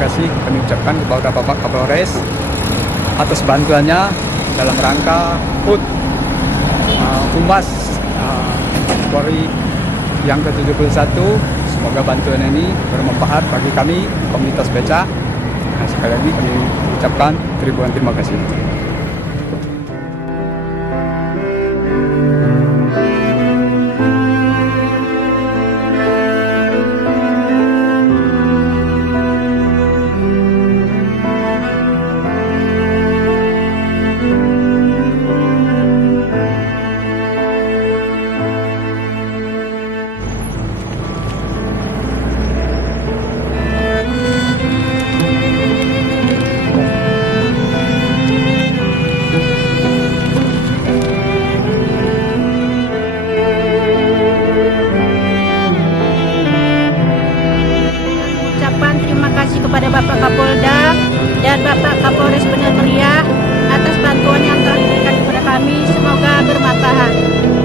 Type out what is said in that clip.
kasih kami ucapkan kepada Bapak Kapolres atas bantuannya dalam rangka HUT Humas Polri yang ke-71. Semoga bantuan ini bermanfaat bagi kami, komunitas beca. Nah, sekali lagi kami ucapkan ribuan terima kasih. Terima kasih kepada Bapak Kapolda dan Bapak Kapolres Benar Meriah atas bantuan yang telah diberikan kepada kami. Semoga bermanfaat.